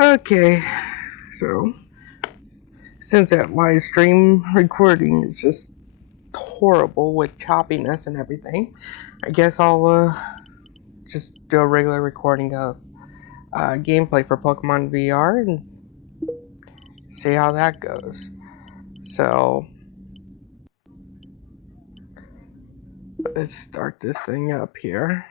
Okay, so since that live stream recording is just horrible with choppiness and everything, I guess I'll just do a regular recording of gameplay for Pokemon VR and see how that goes. So let's start this thing up here.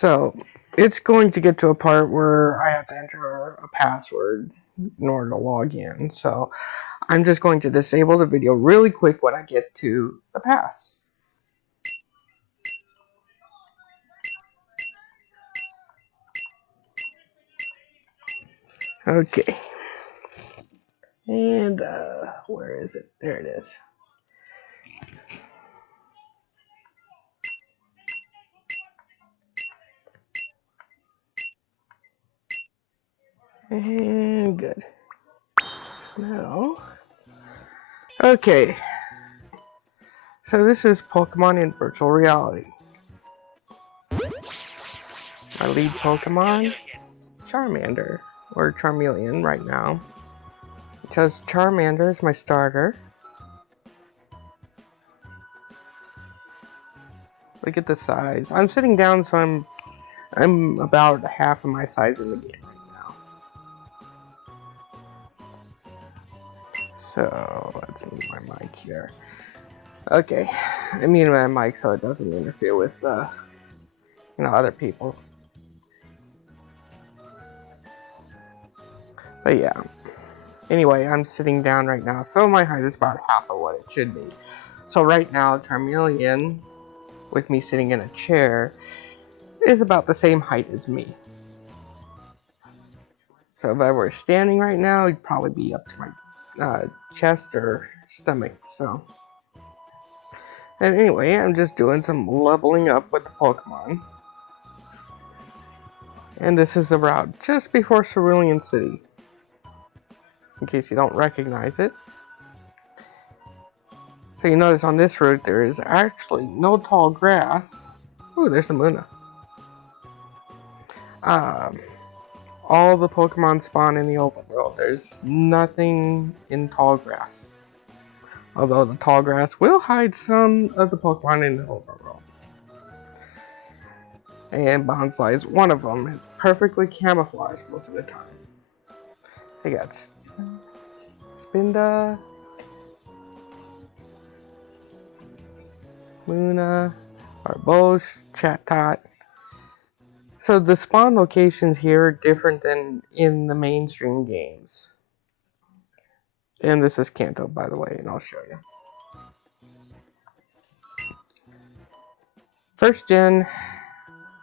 So it's going to get to a part where I have to enter a password in order to log in. So I'm just going to disable the video really quick when I get to the pass. Okay. And where is it? There it is. And good. Now, okay. So this is Pokemon in virtual reality. My lead Pokemon, Charmander, or Charmeleon right now. Because Charmander is my starter. Look at the size. I'm sitting down, so I'm about half of my size in the game right now. So let's move my mic here. Okay, I mean my mic so it doesn't interfere with other people. But yeah. Anyway, I'm sitting down right now, so my height is about half of what it should be. So right now, Charmeleon, with me sitting in a chair, is about the same height as me. So if I were standing right now, he'd probably be up to my chest or stomach. So, and anyway, I'm just doing some leveling up with the Pokemon. And this is the route just before Cerulean City, in case you don't recognize it. So you notice on this route there is actually no tall grass. Ooh, there's a Munna. All the Pokemon spawn in the open world. There's nothing in tall grass. Although the tall grass will hide some of the Pokemon in the open world. And Bonsly is one of them. It's perfectly camouflaged most of the time. They got Spinda, Munna, Barbosh, Chatot. So the spawn locations here are different than in the mainstream games. And this is Kanto, by the way, and I'll show you. First gen,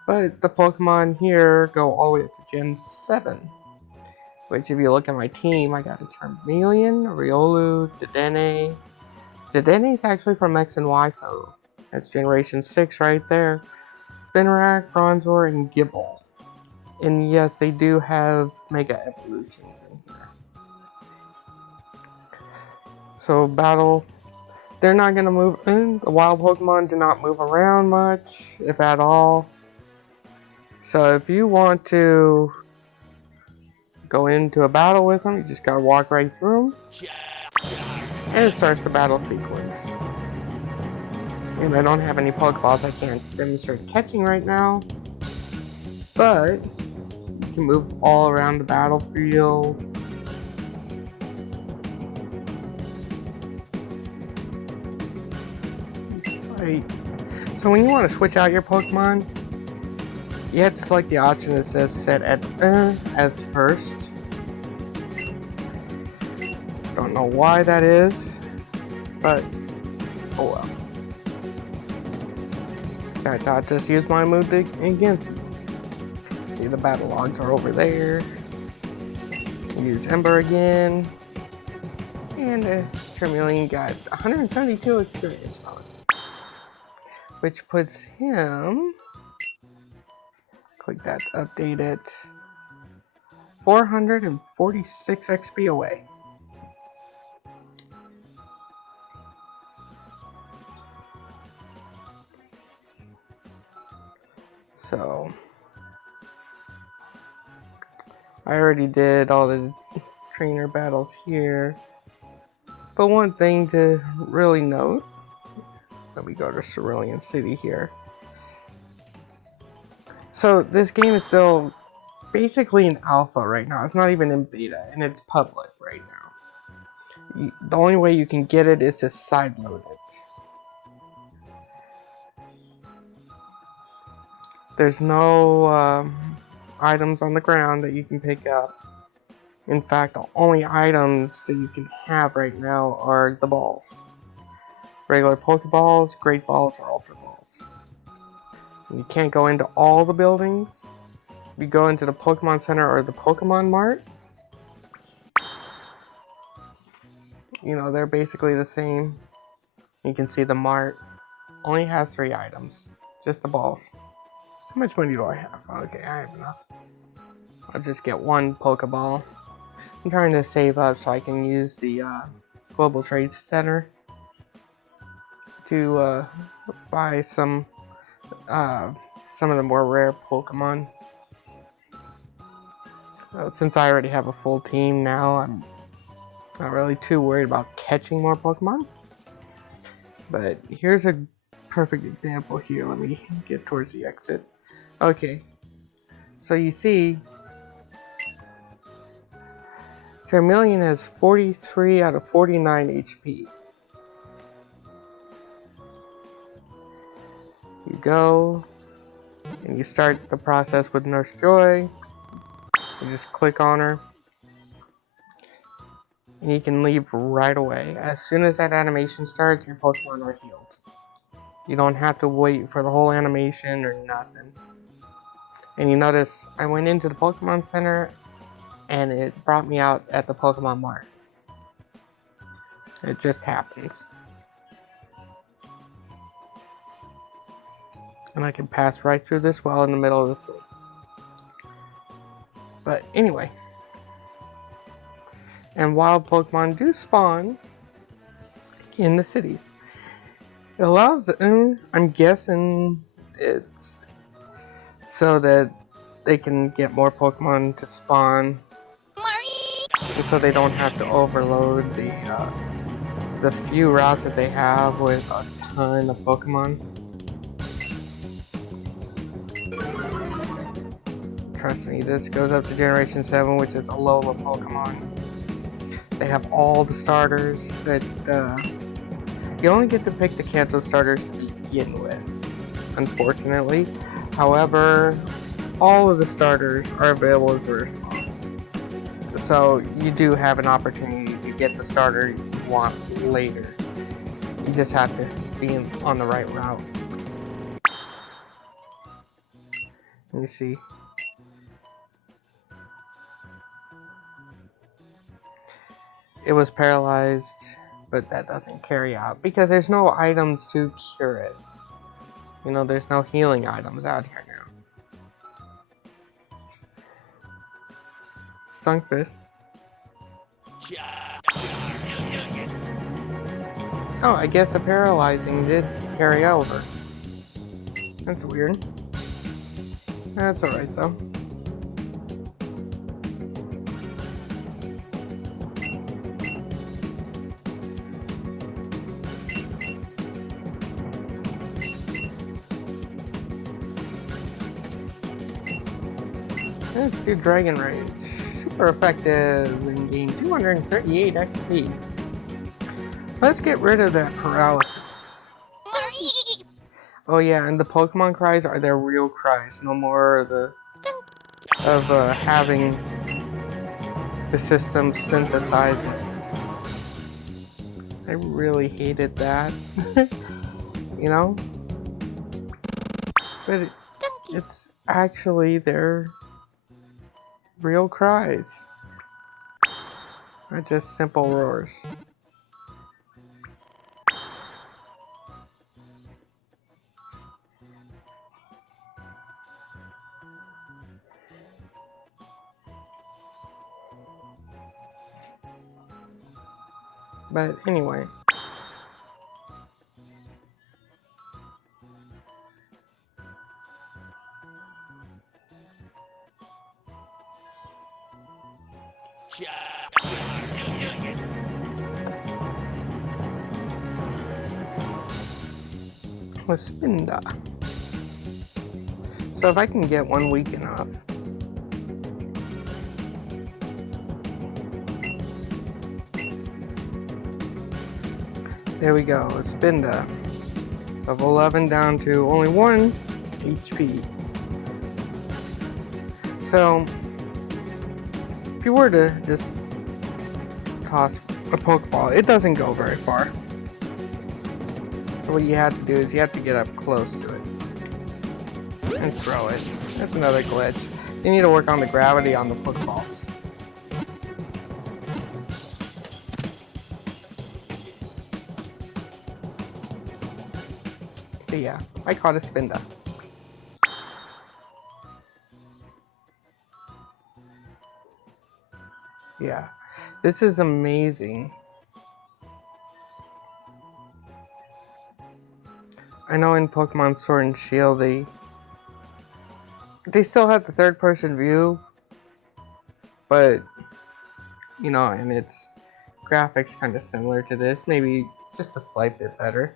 but the Pokemon here go all the way up to Gen 7. Which, if you look at my team, I got a Charmeleon, Riolu, Dedenne. Dedenne is actually from X and Y, so that's Generation 6 right there. Spinarak, Bronzor, and Gible. And yes, they do have Mega Evolutions in here. So, battle. They're not going to move in. The wild Pokemon do not move around much, if at all. So, if you want to go into a battle with them, you just gotta walk right through them. And it starts the battle sequence. And I don't have any Pokeballs I can't demonstrate catching right now. But you can move all around the battlefield. Right. So when you want to switch out your Pokemon, you have to select the option that says set at as first. Don't know why that is, but oh well. I thought just use my move against it. See, the battle logs are over there. Use Ember again. And Charmeleon got 172 experience points, which puts him, click that to update it, 446 XP away. So I already did all the trainer battles here. But one thing to really note, let me go to Cerulean City here. So this game is still basically in alpha right now. It's not even in beta, and it's public right now. The only way you can get it is to sideload it. There's no items on the ground that you can pick up. In fact, the only items that you can have right now are the balls. Regular Pokeballs, Great Balls, or Ultra Balls. You can't go into all the buildings. If you go into the Pokemon Center or the Pokemon Mart, you know, they're basically the same. You can see the Mart only has 3 items. Just the balls. How much money do I have? Okay, I have enough. I'll just get 1 Pokeball. I'm trying to save up so I can use the Global Trade Center to buy some of the more rare Pokemon. So since I already have a full team now, I'm not really too worried about catching more Pokemon. But here's a perfect example here. Let me get towards the exit. Okay, so you see, Charmeleon has 43 out of 49 HP. You go, and you start the process with Nurse Joy. You just click on her, and you can leave right away. As soon as that animation starts, your Pokemon are healed. You don't have to wait for the whole animation or nothing. And you notice, I went into the Pokemon Center, and it brought me out at the Pokemon Mart. It just happens. And I can pass right through this well in the middle of the city. But anyway. And wild Pokemon do spawn in the cities. It allows, I'm guessing it's so that they can get more Pokemon to spawn. And so they don't have to overload the few routes that they have with a ton of Pokemon. Trust me, this goes up to Generation 7, which is Alola Pokemon. They have all the starters that, you only get to pick the Kanto starters to begin with, unfortunately. However, all of the starters are available as a response. So you do have an opportunity to get the starter you want later. You just have to be on the right route. Let me see. It was paralyzed, but that doesn't carry out because there's no items to cure it. You know, there's no healing items out here now. Stunfisk. Oh, I guess the paralyzing did carry over. That's weird. That's alright though. Let's do Dragon Rage. Super effective and gain 238 XP. Let's get rid of that paralysis. Oh yeah, and the Pokemon cries are their real cries. No more of having the system synthesize it. I really hated that. You know? But it's actually their real cries. Not just simple roars. But anyway. With Spinda. So if I can get one weak enough. There we go, Spinda. Level 11 down to only 1 HP. So, if you were to just toss a Pokeball, it doesn't go very far. So what you have to do is you have to get up close to it and throw it. That's another glitch. You need to work on the gravity on the Pokeballs. But yeah, I caught a Spinda. Yeah, this is amazing. I know in Pokemon Sword and Shield they still have the third person view, but you know, and its graphics kind of similar to this, maybe just a slight bit better.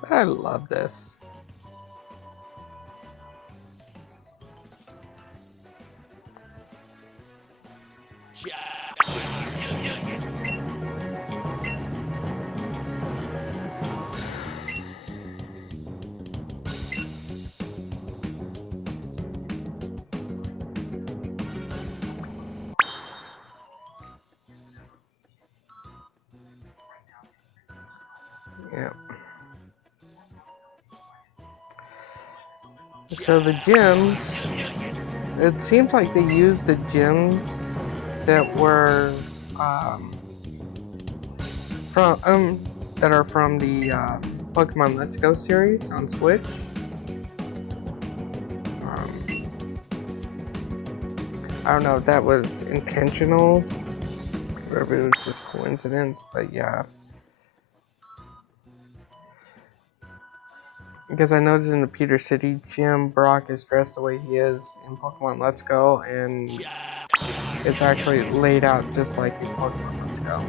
But I love this. Yeah. So the gyms, it seems like they used the gyms that were from the Pokemon Let's Go series on Switch. I don't know if that was intentional or if it was just coincidence, but yeah. Because I noticed in the Pewter City gym, Brock is dressed the way he is in Pokemon Let's Go, and it's actually laid out just like in Pokemon Let's Go.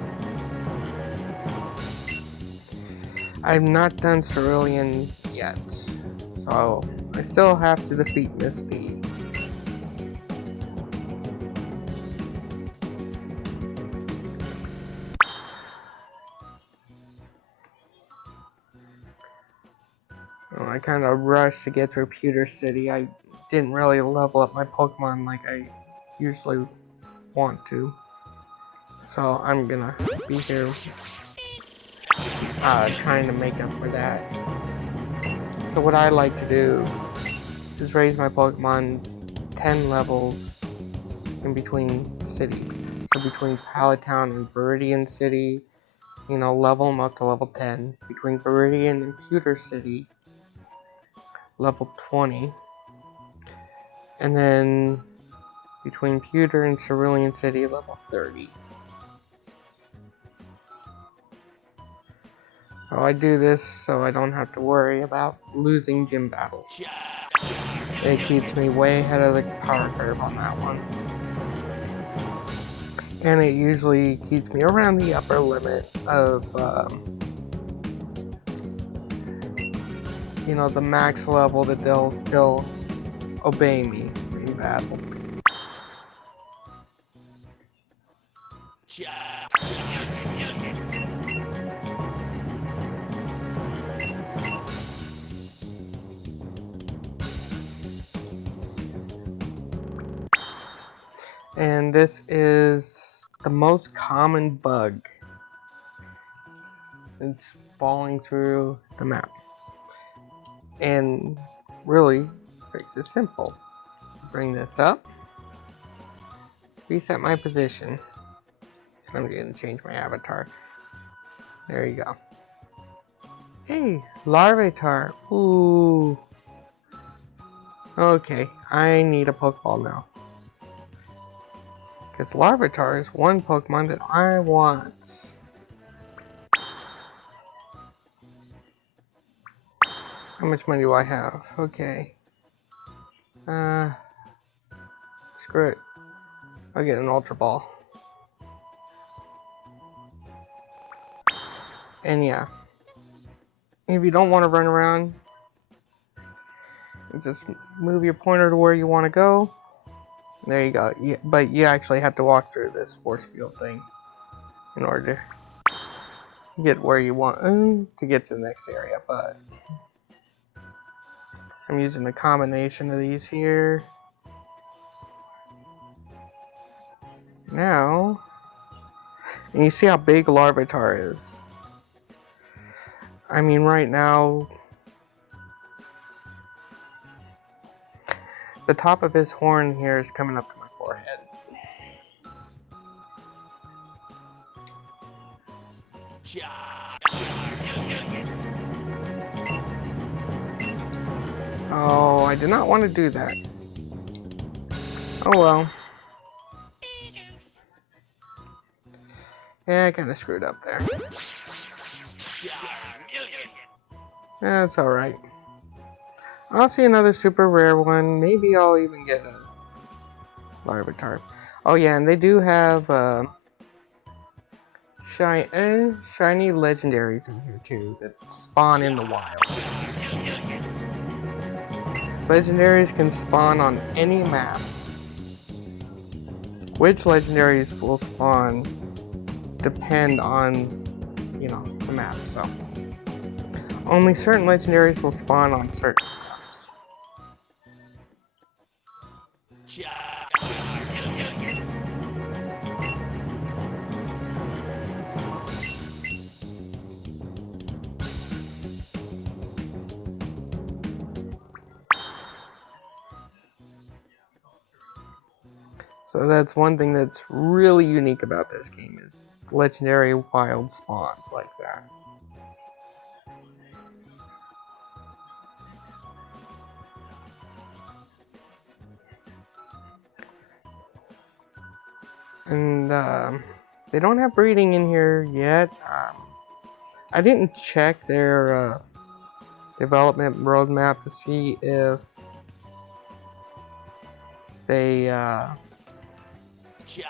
I've not done Cerulean yet, so I still have to defeat Misty. I kind of rushed to get through Pewter City. I didn't really level up my Pokemon like I usually want to. So I'm gonna be here trying to make up for that. So what I like to do is raise my Pokemon 10 levels in between cities. So between Pallet Town and Viridian City, you know, level them up to level 10. Between Viridian and Pewter City, level 20. And then between Pewter and Cerulean City, level 30. So I do this so I don't have to worry about losing gym battles. It keeps me way ahead of the power curve on that one. And it usually keeps me around the upper limit of, you know, the max level that they'll still obey me in battle. And this is the most common bug. It's falling through the map. And really, fix is simple. Bring this up. Reset my position. I'm going to change my avatar. There you go. Hey, Larvitar. Ooh. Okay, I need a Pokeball now. Because Larvitar is one Pokemon that I want. How much money do I have? Okay. Screw it. I'll get an Ultra Ball. And yeah, if you don't want to run around, just move your pointer to where you want to go. There you go. Yeah, but you actually have to walk through this force field thing in order to get where you want to get to the next area. But I'm using a combination of these here. Now, and you see how big Larvitar is. I mean, right now, the top of his horn here is coming up to my forehead. Oh, I did not want to do that. Oh well. Yeah, I kind of screwed up there. That's alright. I'll see another super rare one. Maybe I'll even get a Larvitar. Oh yeah, and they do have shiny legendaries in here too that spawn in the wild. Legendaries can spawn on any map. Which legendaries will spawn depend on, you know, the map. So only certain legendaries will spawn on certain maps. So that's one thing that's really unique about this game is legendary wild spawns like that. And they don't have breeding in here yet. I didn't check their development roadmap to see if they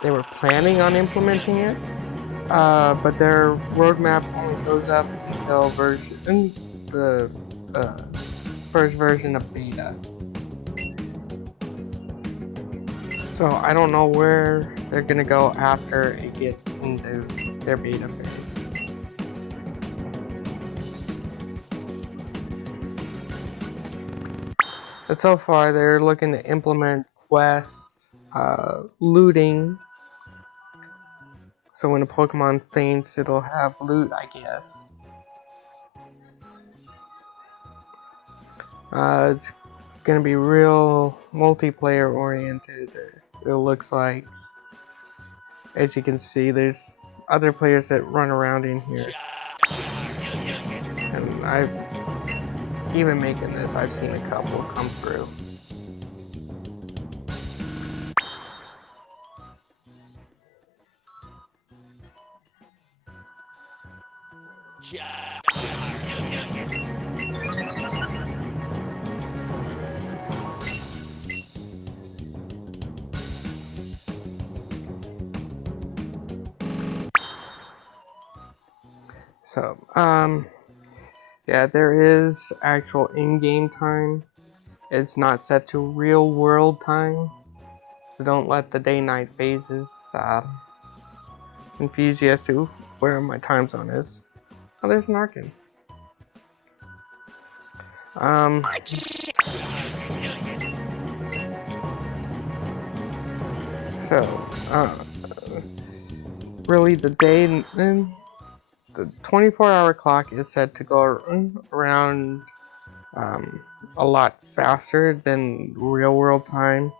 were planning on implementing it, but their roadmap only goes up until the first version of beta. So I don't know where they're gonna go after it gets into their beta phase. But so far they're looking to implement quests, looting. So when a Pokemon faints, it'll have loot, I guess. It's gonna be real multiplayer oriented. It looks like. As you can see, there's other players that run around in here. And even making this, I've seen a couple come through. So, yeah, there is actual in-game time. It's not set to real-world time. So don't let the day-night phases confuse you as to where my time zone is. Oh, there's an Arcan. Really the day, the 24-hour clock is set to go around a lot faster than real world time.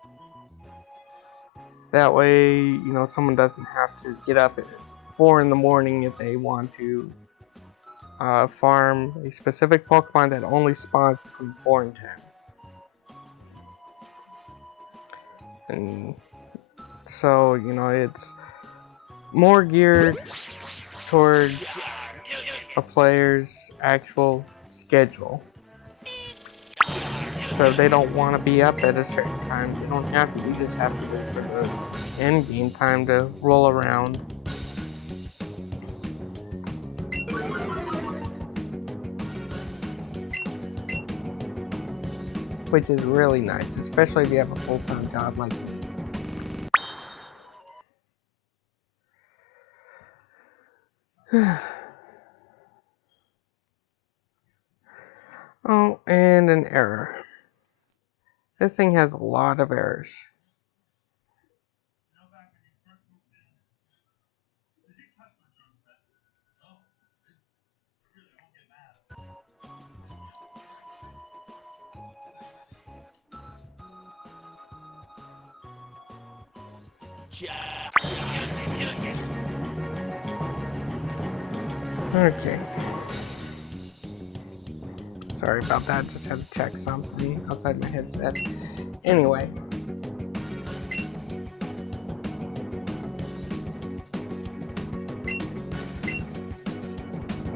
That way, you know, someone doesn't have to get up at 4 in the morning if they want to farm a specific Pokemon that only spawns between 4 and 10. And so, you know, it's more geared towards a player's actual schedule. So if they don't want to be up at a certain time, they don't have to. You just have to wait for the end game time to roll around. Which is really nice, especially if you have a full-time job like me. Oh, and an error. This thing has a lot of errors. Okay. Sorry about that, just had to check something outside my headset. Anyway.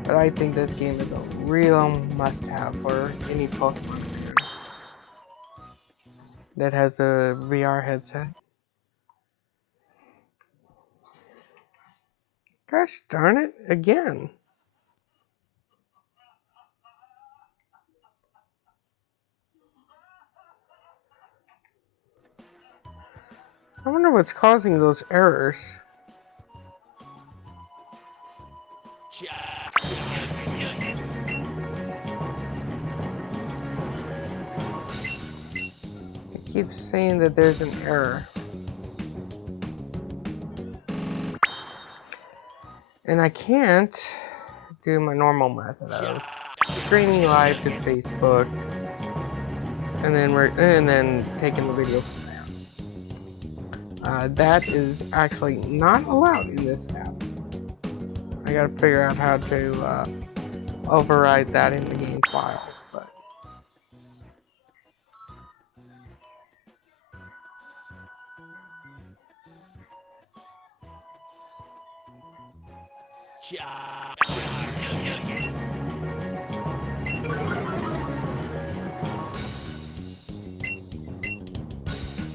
But I think this game is a real must-have for any Pokemon fan that has a VR headset. Gosh darn it, again. I wonder what's causing those errors. It keeps saying that there's an error. And I can't do my normal method of streaming live to Facebook and then taking the video from there. That is actually not allowed in this app. I gotta figure out how to override that in the game files, but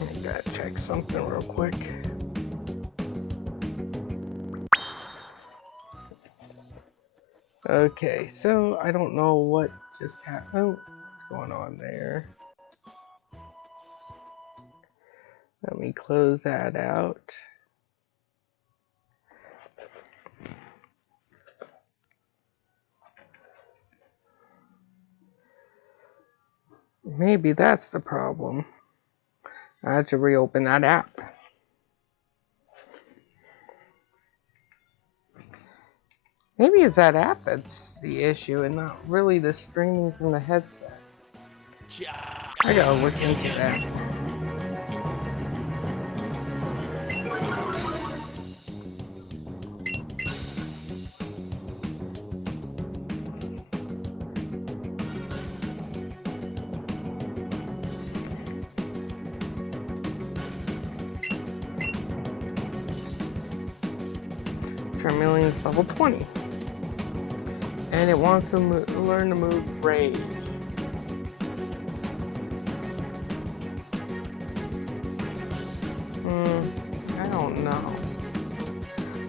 I gotta check something real quick. Okay, so I don't know what just happened. What's going on there? Let me close that out. Maybe that's the problem. I have to reopen that app. Maybe it's that app that's the issue and not really the streaming from the headset. I gotta look into that. Charmeleon's level 20. And it wants to learn to move Raid. I don't know.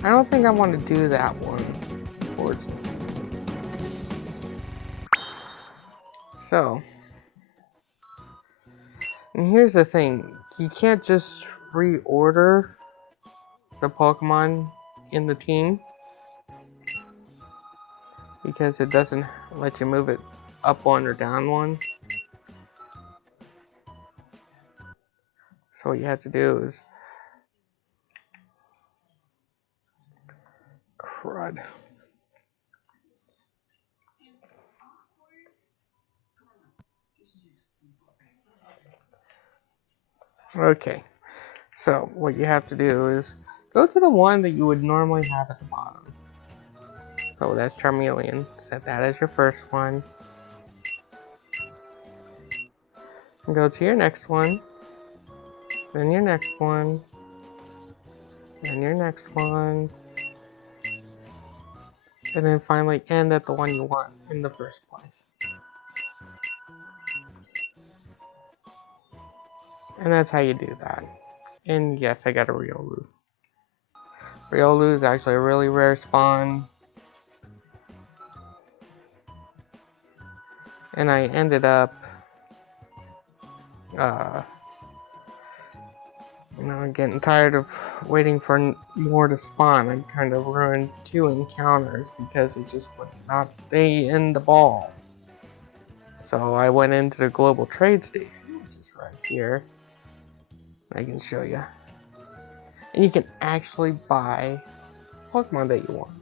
I don't think I want to do that one, unfortunately. So, and here's the thing. You can't just reorder the Pokemon in the team, because it doesn't let you move it up one or down one. So what you have to do is... Crud. Okay, so what you have to do is go to the one that you would normally have at the bottom. So that's Charmeleon. Set that as your first one. And go to your next one. Then your next one. Then your next one. And then finally end at the one you want in the first place. And that's how you do that. And yes, I got a Riolu. Riolu is actually a really rare spawn. And I ended up, getting tired of waiting for more to spawn. I kind of ruined 2 encounters because it just would not stay in the ball. So I went into the global trade station, which is right here. I can show you. And you can actually buy Pokemon that you want.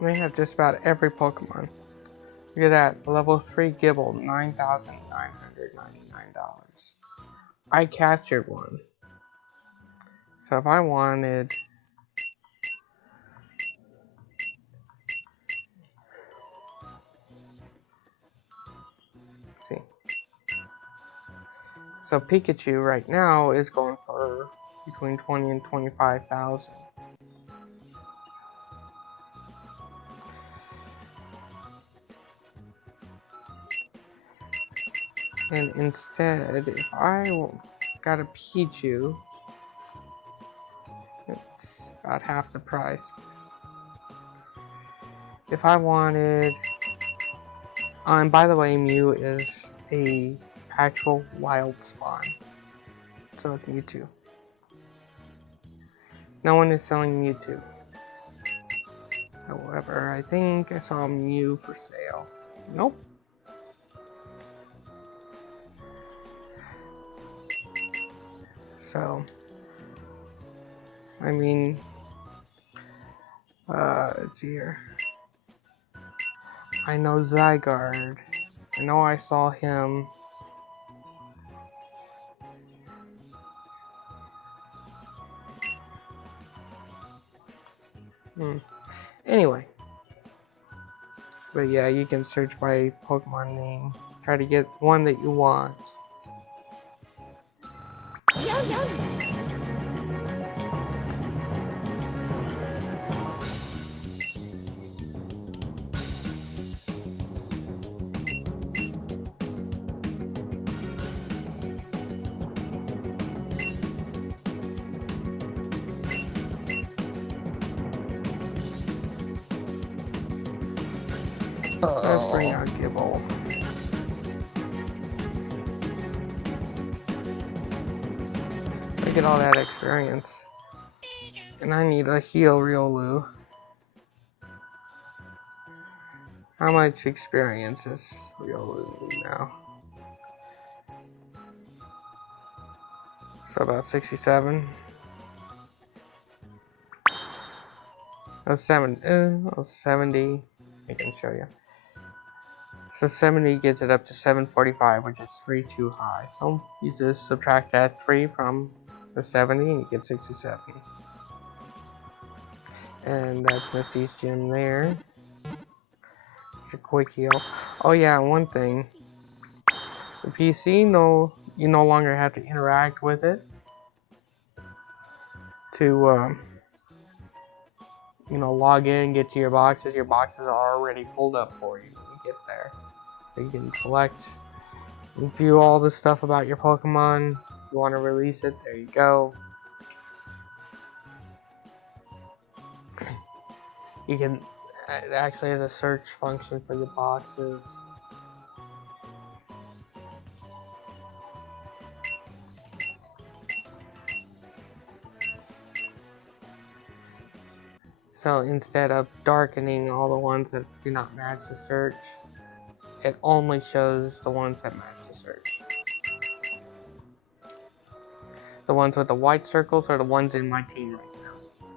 And they have just about every Pokemon. Look at that, level 3 Gible, $9,999. I captured one. So if I wanted... see. So Pikachu right now is going for between 20 and 25,000. And instead, if I got a Pichu, it's about half the price. If I wanted, and by the way, Mew is a actual wild spawn, so it's Mewtwo. No one is selling Mewtwo. However, I think I saw Mew for sale. Nope. So, I mean, let's see here. I know Zygarde. I know I saw him. Anyway. But yeah, you can search by Pokemon name. Try to get one that you want. Let's bring out Gible. Look at all that experience. And I need a heal Riolu. How much experience is Riolu now? So about 67. Oh, 70. I can show you. So 70 gets it up to 745, which is 3 too high. So you just subtract that 3 from the 70 and you get 67. And that's Misty's gym there. It's a quick heal. Oh yeah, one thing. The PC, you no longer have to interact with it to, log in, get to your boxes. Your boxes are already pulled up for you when you get there. So you can select and view all the stuff about your Pokemon. If you want to release it, there you go. You can, it actually has a search function for your boxes. So instead of darkening all the ones that do not match the search, it only shows the ones that match the search. The ones with the white circles are the ones in my team right now.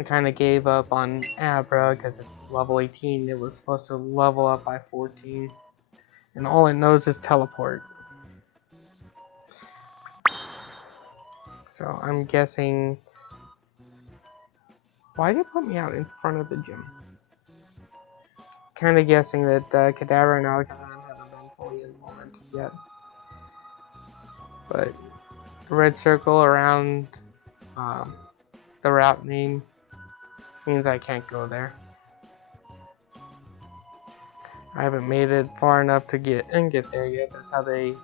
I kind of gave up on Abra because it's level 18. It was supposed to level up by 14. And all it knows is teleport. So I'm guessing... Why did it put me out in front of the gym? Kind of guessing that Kadabra and Alakazam haven't been fully implemented yet. But the red circle around the route name means I can't go there. I haven't made it far enough to get there yet. That's how they,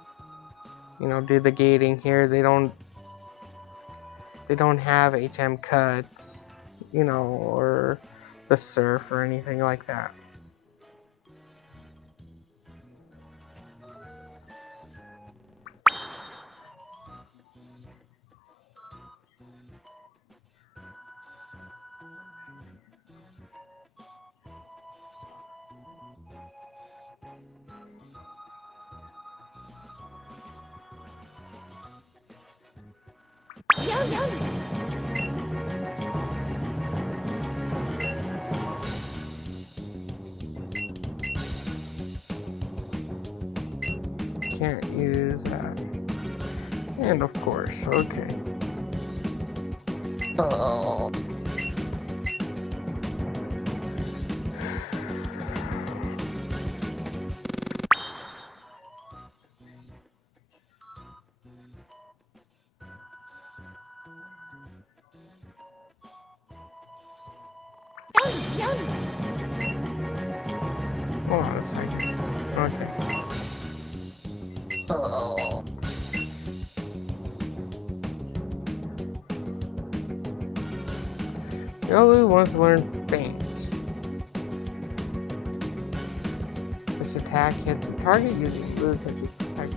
do the gating here. They don't have HM cuts, or the surf or anything like that. Can't use that. And of course, okay. Oh. Hold on a second. Okay. Oh. Yolu wants to learn feint. This attack hits the target using moves such as attack.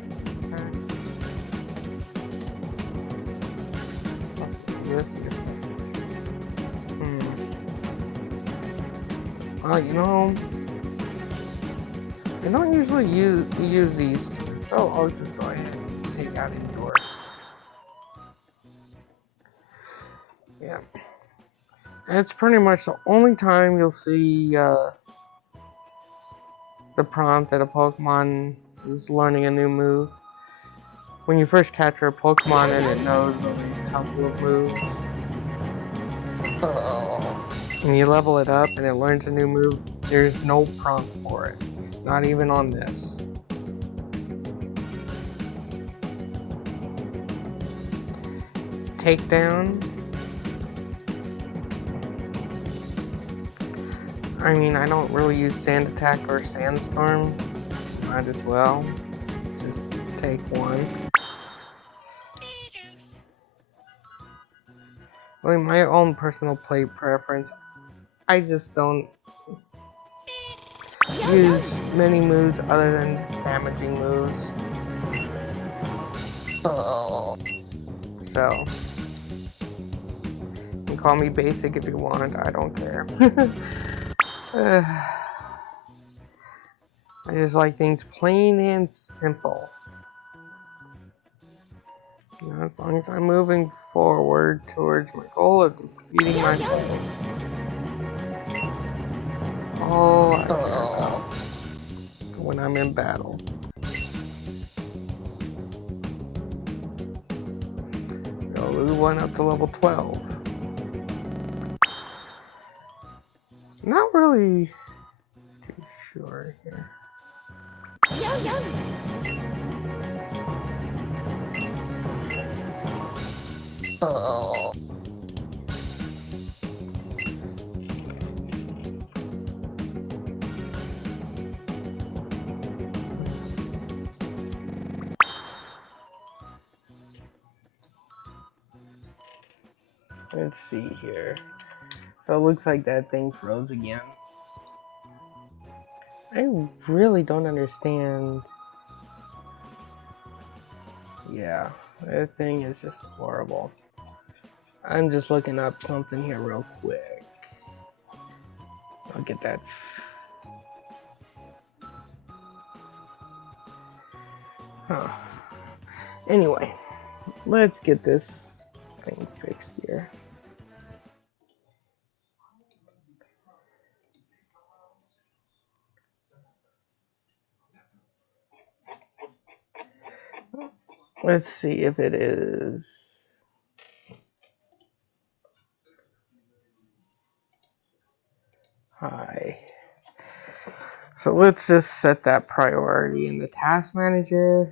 Well, I don't usually use these, so I'll just go ahead and take out Endure. Yeah. And it's pretty much the only time you'll see the prompt that a Pokemon is learning a new move. When you first capture a Pokemon and it knows a couple of moves. And you level it up and it learns a new move, there's no prompt for it. Not even on this. Takedown. I mean, I don't really use Sand Attack or Sandstorm. Might as well. Just take one. Well, in my own personal play preference, I just don't use many moves other than damaging moves. So, you can call me basic if you want, I don't care. I just like things plain and simple. As long as I'm moving forward towards my goal of defeating my foe. Oh, I care about when I'm in battle. We went up to level 12. Not really too sure here. Oh. Let's see here. So it looks like that thing froze again. I really don't understand. Yeah, that thing is just horrible. I'm just looking up something here real quick. I'll get that. Huh. Anyway, let's get this thing fixed here. Let's see if it is. Hi. So let's just set that priority in the task manager.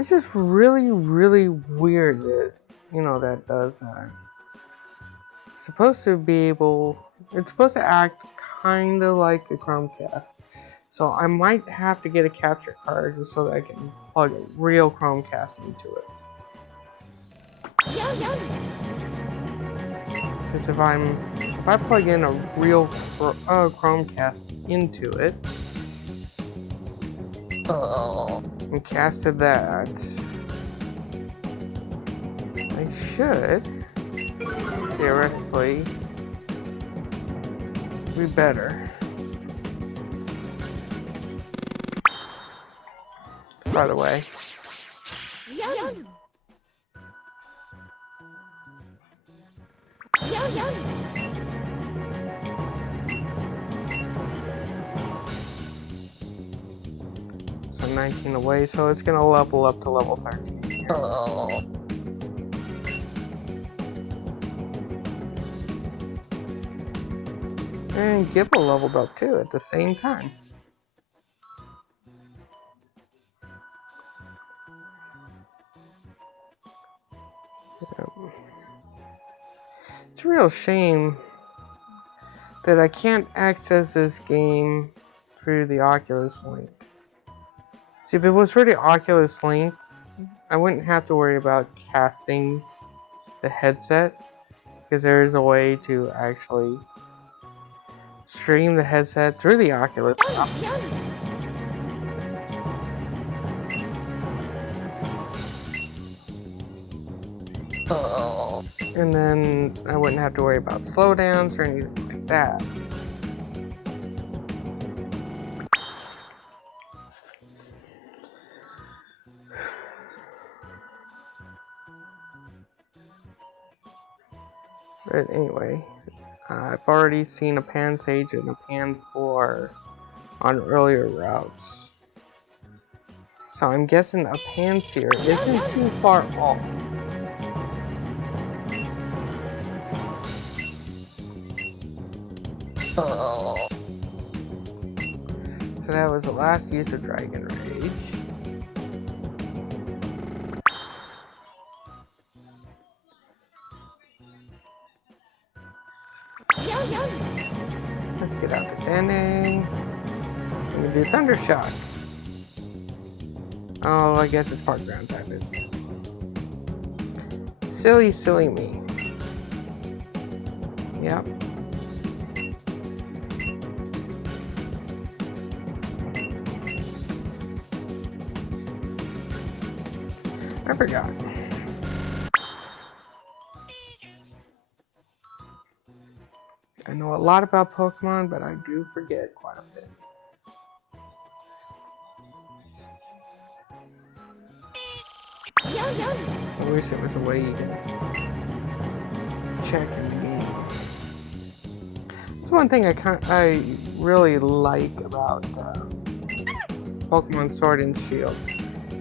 It's just really, really weird that, you know, that does that. It's supposed to be able, it's supposed to act kind of like a Chromecast. So I might have to get a capture card just so that I can plug a real Chromecast into it. Because if I plug in a real Chromecast into it and casted that, I should theoretically be better. By the way. So 19 away, so it's gonna level up to level 13. And Gibble leveled up too at the same time. It's a real shame that I can't access this game through the Oculus Link. See, if it was for the Oculus Link, I wouldn't have to worry about casting the headset, because there is a way to actually stream the headset through the Oculus. And then I wouldn't have to worry about slowdowns or anything like that. But anyway, I've already seen a Pansage and a Pan4 on earlier routes. So I'm guessing a Panseer isn't too far off. So that was the last use of Dragon Rage. Let's get out the Dene. I'm gonna do Thunder Shock. Oh, I guess it's part ground type. Silly, silly me. Yep. I forgot. I know a lot about Pokemon, but I do forget quite a bit. I wish it was a way you could check in the game. That's one thing I really like about Pokemon Sword and Shield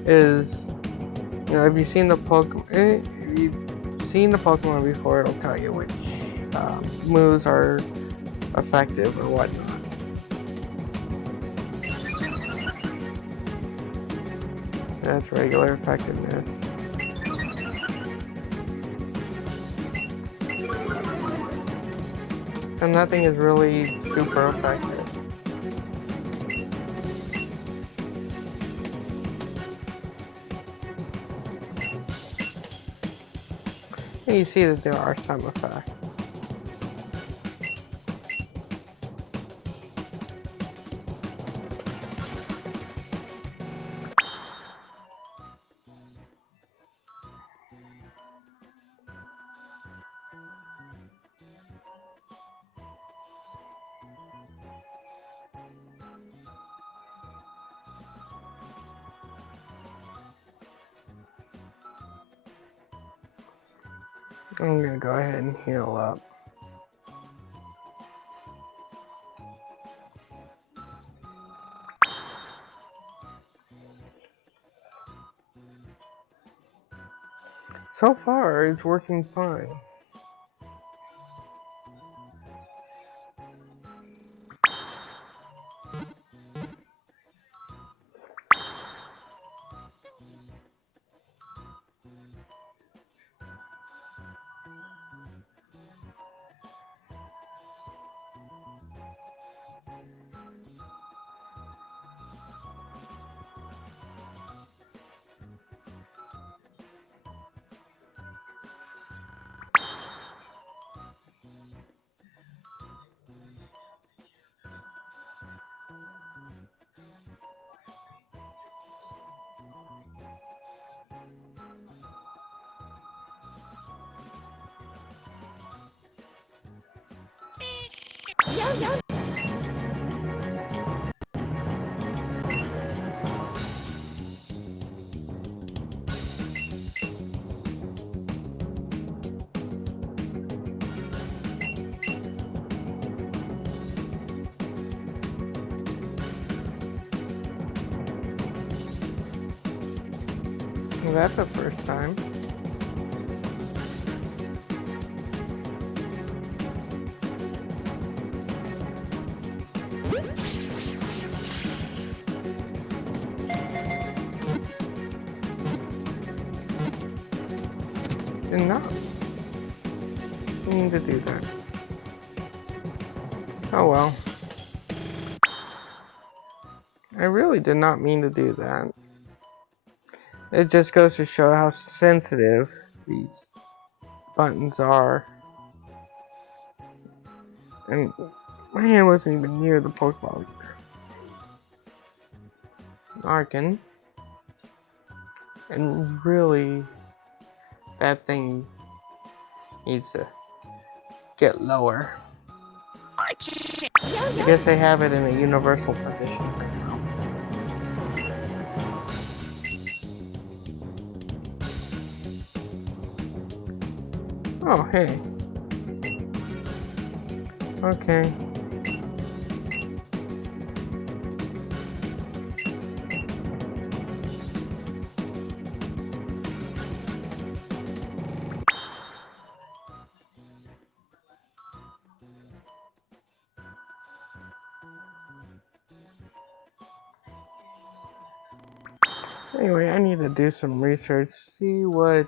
is, you know, if you've seen the Pokemon before, it'll tell you which moves are effective or whatnot. That's regular effectiveness. And nothing is really super effective. And you see that there are some effects. I'm gonna go ahead and heal up. So far, it's working fine. Well, that's the first time. Did not mean to do that. Oh well. I really did not mean to do that. It just goes to show how sensitive these buttons are. And my hand wasn't even near the Pokeball either. Arkin. And really, that thing needs to get lower. I guess they have it in a universal position right now. Oh, hey. Okay. Anyway, I need to do some research, see what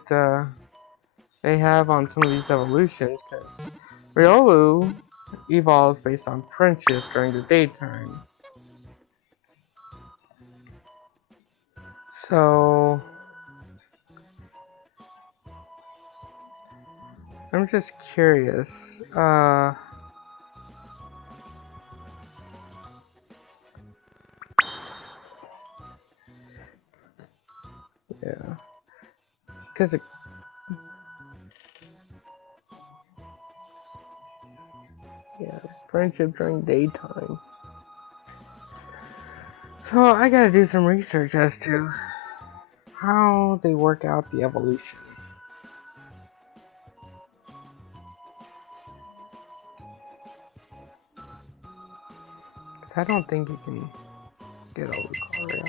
they have on some of these evolutions, because Riolu evolves based on friendship during the daytime. So I'm just curious. Yeah. Because yeah, friendship during daytime. So I gotta do some research as to how they work out the evolution. I don't think you can get a Lucario.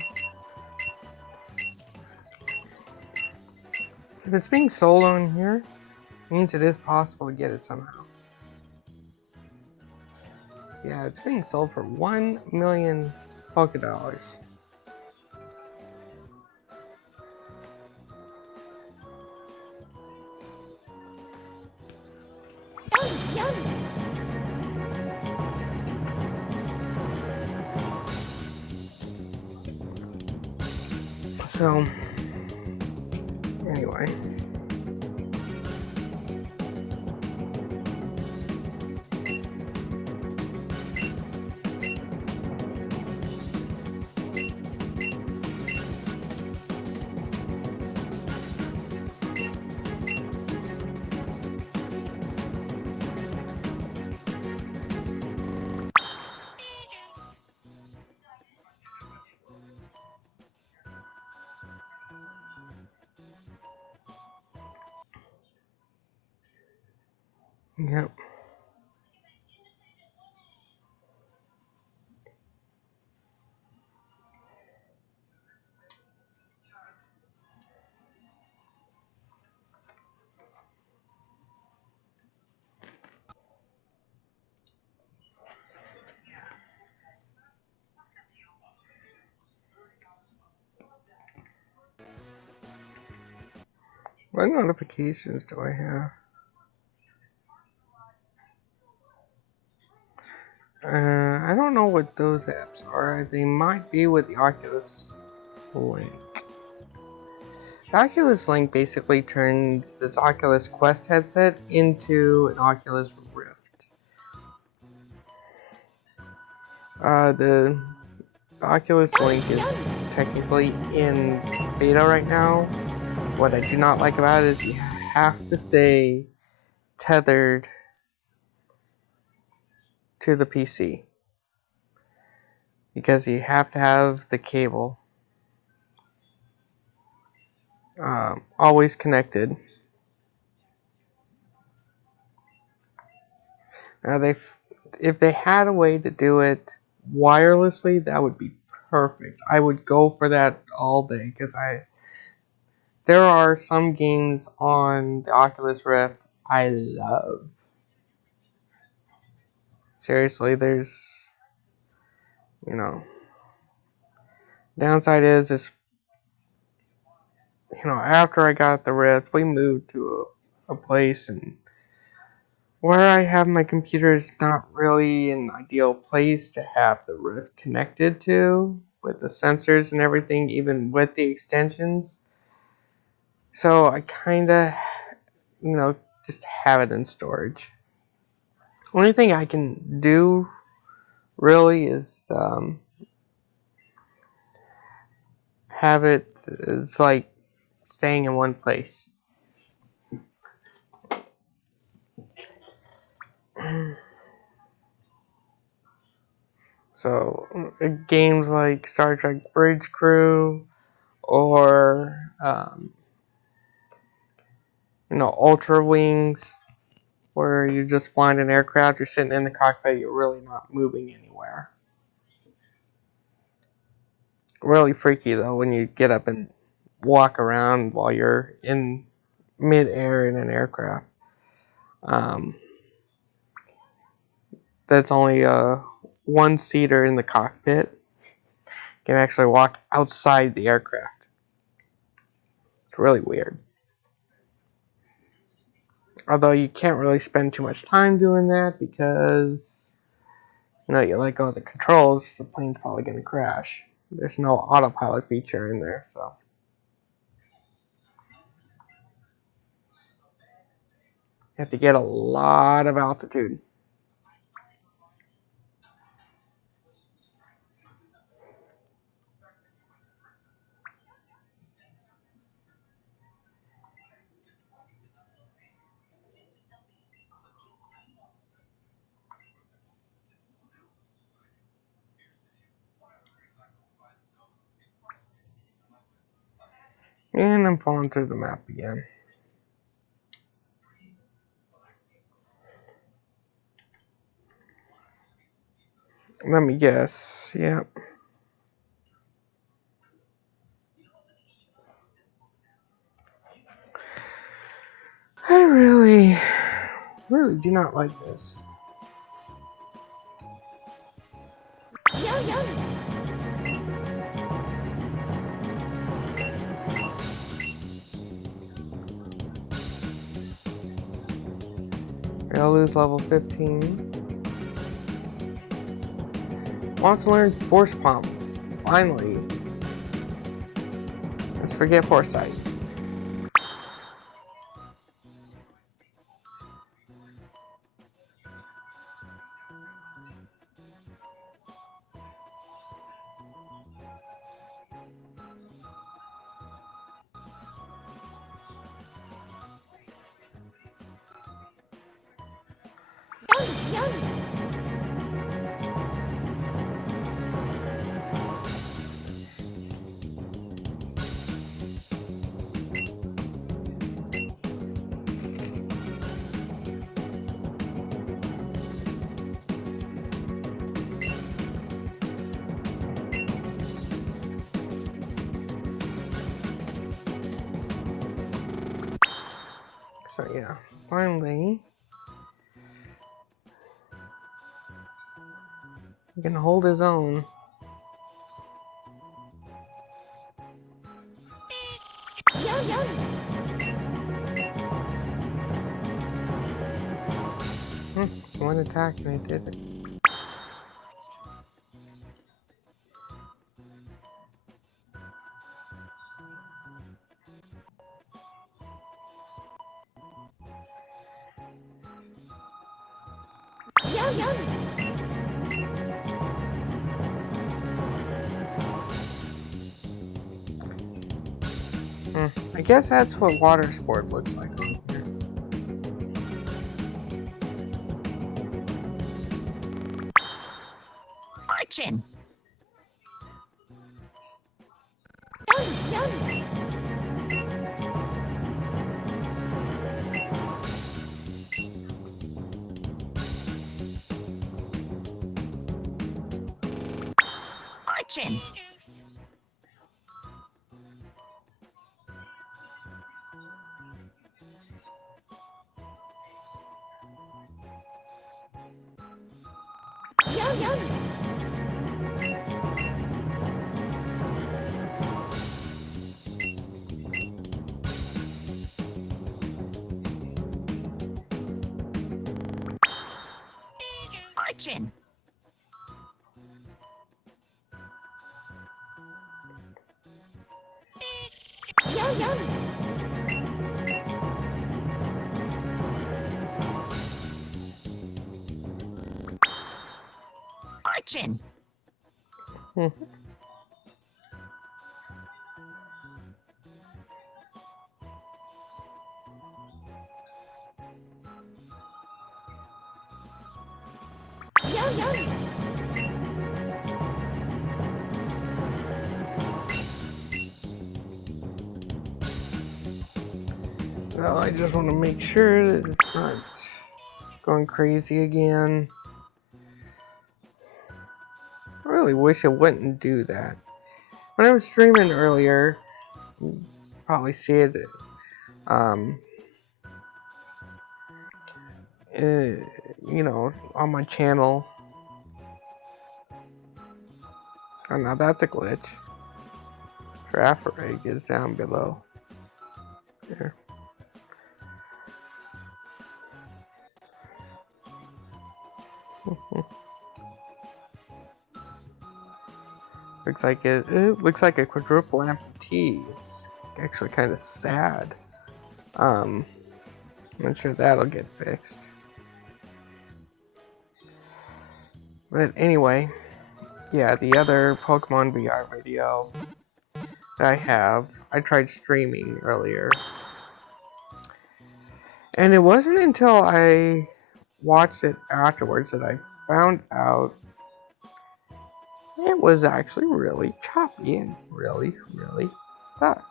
If it's being sold on here, it means it is possible to get it somehow. Yeah, it's being sold for 1 million Pokédollars. So, anyway. Yep. What notifications do I have? I don't know what those apps are. They might be with the Oculus Link. The Oculus Link basically turns this Oculus Quest headset into an Oculus Rift. The Oculus Link is technically in beta right now. What I do not like about it is you have to stay tethered to the PC because you have to have the cable always connected. Now if they had a way to do it wirelessly, that would be perfect. I would go for that all day because there are some games on the Oculus Rift I love. Seriously, there's, downside is, after I got the Rift, we moved to a place and where I have my computer is not really an ideal place to have the Rift connected to with the sensors and everything, even with the extensions. So I kinda, just have it in storage. Only thing I can do really is have it is like staying in one place. So games like Star Trek Bridge Crew or Ultra Wings, where you're just flying an aircraft, you're sitting in the cockpit, you're really not moving anywhere. Really freaky though when you get up and walk around while you're in mid-air in an aircraft. That's only one seater in the cockpit can actually walk outside the aircraft. It's really weird. Although you can't really spend too much time doing that because you let go of the controls, the plane's probably going to crash. There's no autopilot feature in there, so. You have to get a lot of altitude. And I'm falling through the map again. Let me guess. Yep. I really do not like this. I'll lose level 15. Want to learn Force Pump. Finally. Let's forget Foresight. So yeah, finally, he can hold his own. One attack and I did it. I guess that's what water sport looks like on here. Fortune. Done, done. Fortune. Yum, yum. Fortune. Yum, yum. Fortune. Yum, yum. Well, I just want to make sure that it's not going crazy again. I really wish it wouldn't do that. When I was streaming earlier, you probably see it, you know, on my channel. Oh, now that's a glitch. Traffic rig is down below. There. It looks like a quadruple amputee. It's actually kind of sad. I'm not sure that'll get fixed. But anyway, yeah, the other Pokemon VR video that I tried streaming earlier. And it wasn't until I watched it afterwards that I found out it was actually really choppy and really, really sucked.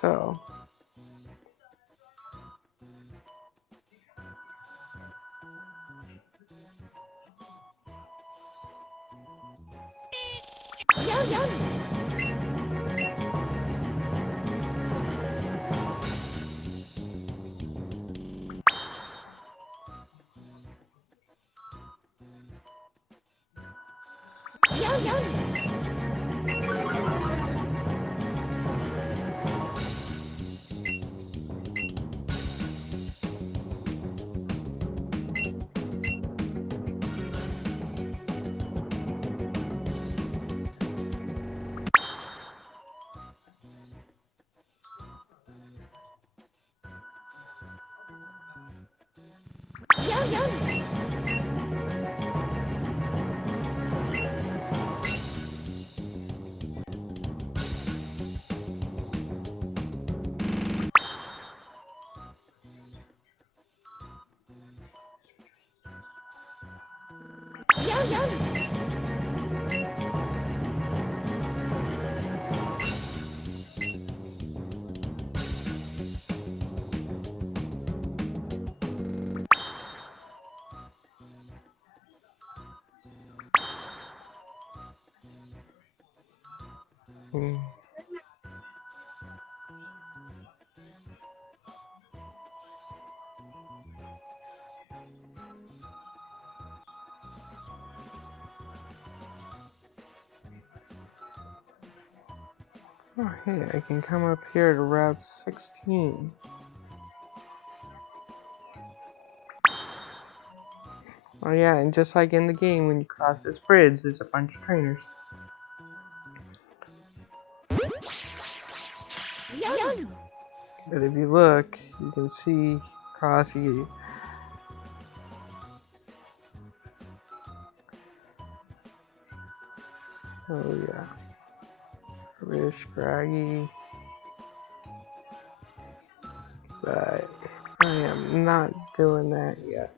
So, Yum, yum. Yum, yum. Yum, yum. Yum, yum. mm. Oh, hey, I can come up here to Route 16. Oh yeah, and just like in the game, when you cross this bridge, there's a bunch of trainers. Yum. But if you look, you can see Crossy. Oh yeah. Rish, Scraggy. But not doing that yet.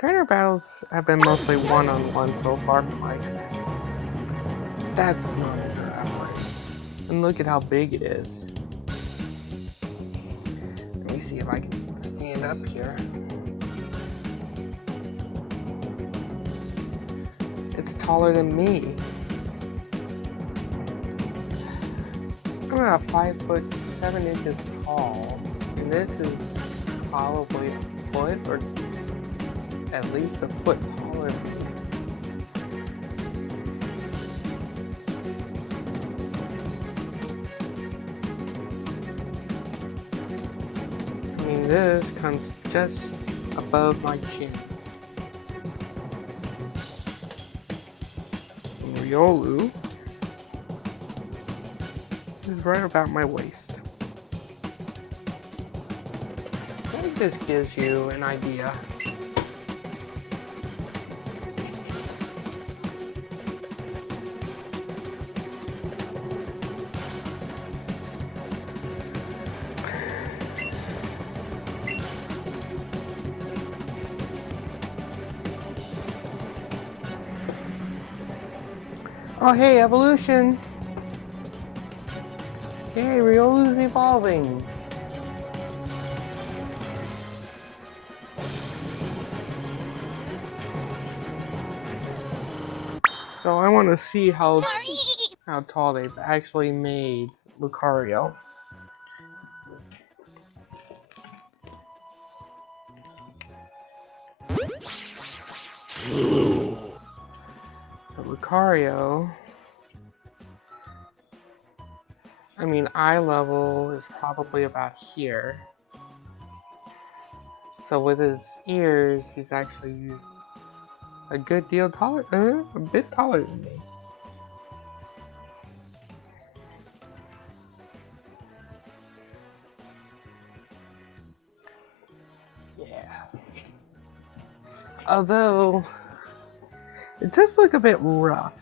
Trainer battles have been mostly one-on-one so far from my experience. That's not a draft race. And look at how big it is. Let me see if I can stand up here. It's taller than me. I'm about 5'7" tall, and this is probably a foot or at least a foot taller than me. I mean, this comes just above my chin. Riolu is right about my waist. It just gives you an idea. Oh hey, evolution! Yay, Riolu's evolving! So I want to see how tall they've actually made Lucario. Lucario, I mean, eye level is probably about here. So with his ears, he's actually a good deal taller, a bit taller than me. Yeah. Although, it does look a bit rough.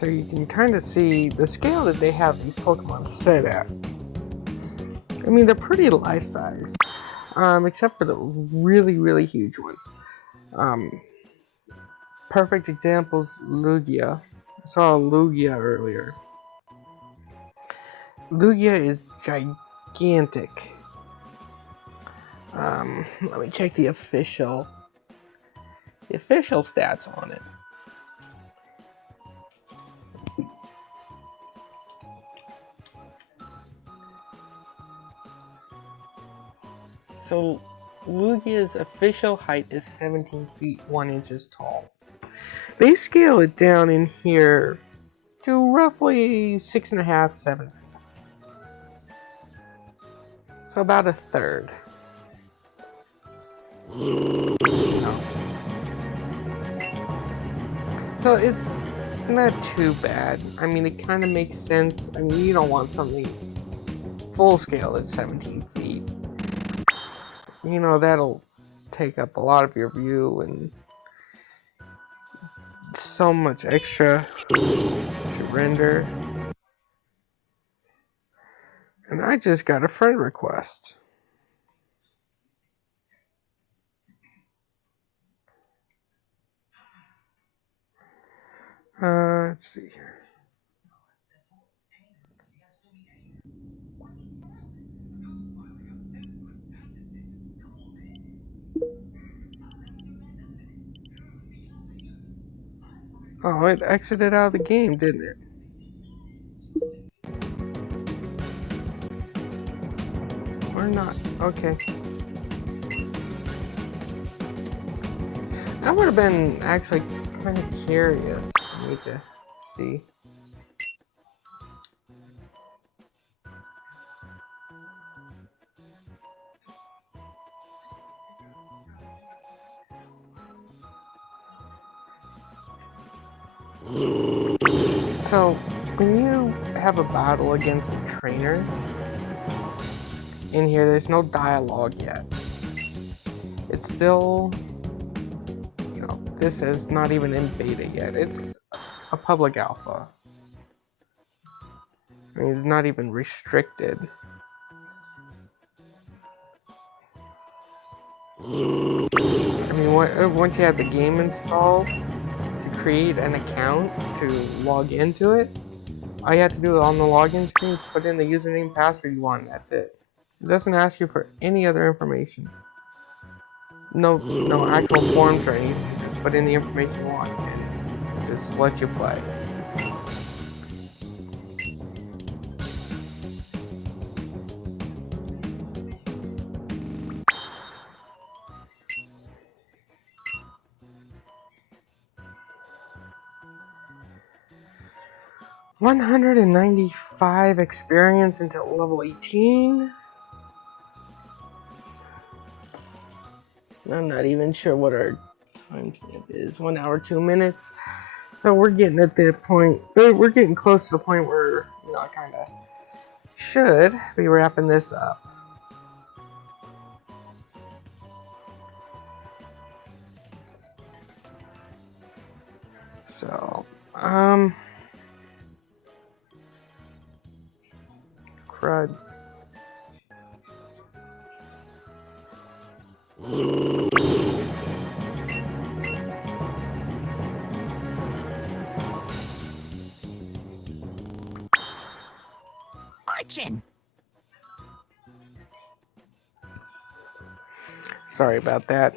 So you can kind of see the scale that they have these Pokemon set at. I mean, they're pretty life-size, except for the really, really huge ones. Perfect examples, Lugia. I saw Lugia earlier. Lugia is gigantic. Let me check the official stats on it. So Lugia's official height is 17 feet 1 inches tall. They scale it down in here to roughly 6.5, 7 feet. So about a third. So it's not too bad. I mean, it kind of makes sense. I mean, you don't want something full scale at 17 feet. You know, that'll take up a lot of your view and so much extra to render. And I just got a friend request. Let's see here. Oh, it exited out of the game, didn't it? Or not. Okay. That would have been actually kind of curious for me to see. So, when you have a battle against a trainer, in here there's no dialogue yet. It's still, you know, this is not even in beta yet. It's a public alpha. I mean, it's not even restricted. I mean, once you have the game installed, to create an account to log into it, all you have to do on the login screen is put in the username and password you want, and that's it. It doesn't ask you for any other information. No actual forms or anything. Just put in the information you want and just let you play. $195 experience until level 18. I'm not even sure what our time stamp is. 1 hour 2 minutes. So we're getting at the point. We're getting close to the point where, you know, I kind of should be wrapping this up. So, crud. Fortune. Sorry about that.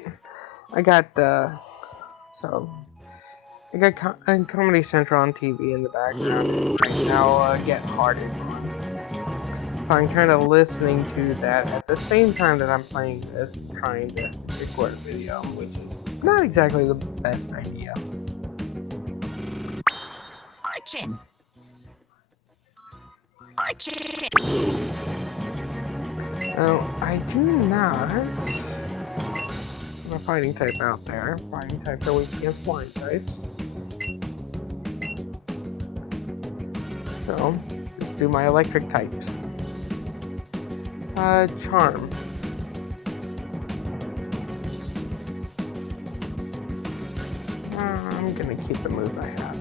I got Comedy Central on TV in the background, and right now Get Hard is on. So I'm kind of listening to that at the same time that I'm playing this, trying to record a video, which is not exactly the best idea. Fortune. Fortune. Now, I do not have a fighting type out there. Fighting types are weak against flying types. So, let's do my electric types. Charm. I'm gonna keep the moves I have.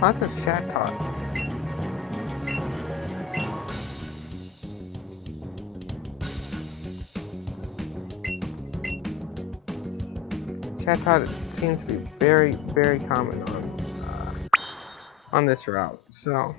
Lots of Chatot. Chatot seems to be very, very common on this route. So.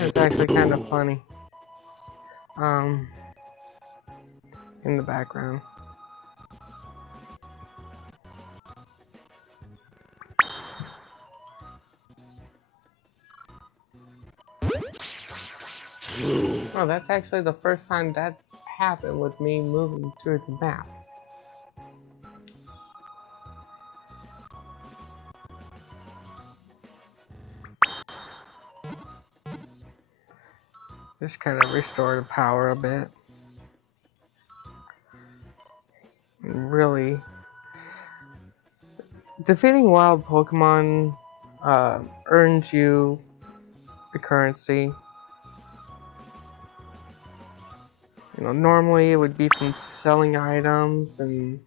It's actually kind of funny. In the background. Oh, that's actually the first time that's happened with me moving through the map. Just kind of restore the power a bit. And really, defeating wild Pokemon earns you the currency. You know, normally it would be from selling items and,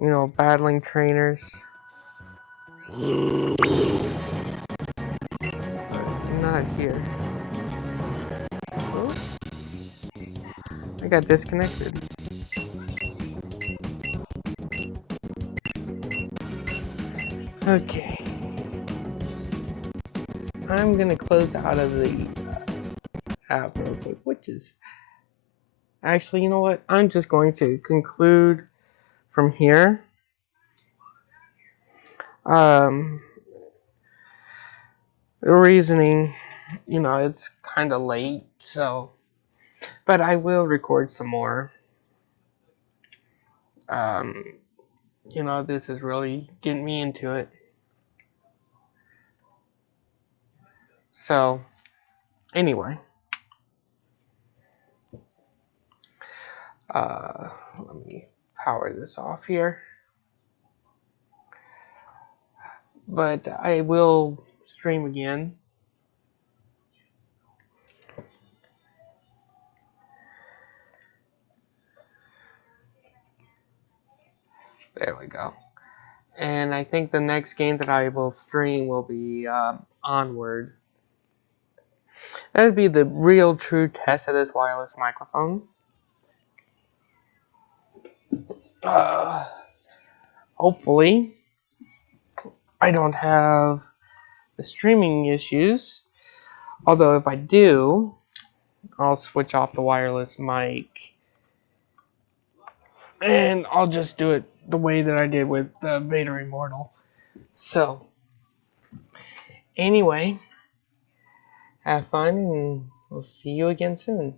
you know, battling trainers. But not here. Oh, I got disconnected. Okay. I'm gonna close out of the app real quick, which is actually, you know what? I'm just going to conclude from here. The reasoning, you know, it's kind of late, so, but I will record some more. Um, you know, this is really getting me into it. So, anyway, let me power this off here. But I will stream again. There we go. And I think the next game that I will stream will be Onward. That would be the real true test of this wireless microphone. Hopefully, I don't have the streaming issues. Although if I do, I'll switch off the wireless mic. And I'll just do it the way that I did with the Vader Immortal. So, anyway, have fun and we'll see you again soon.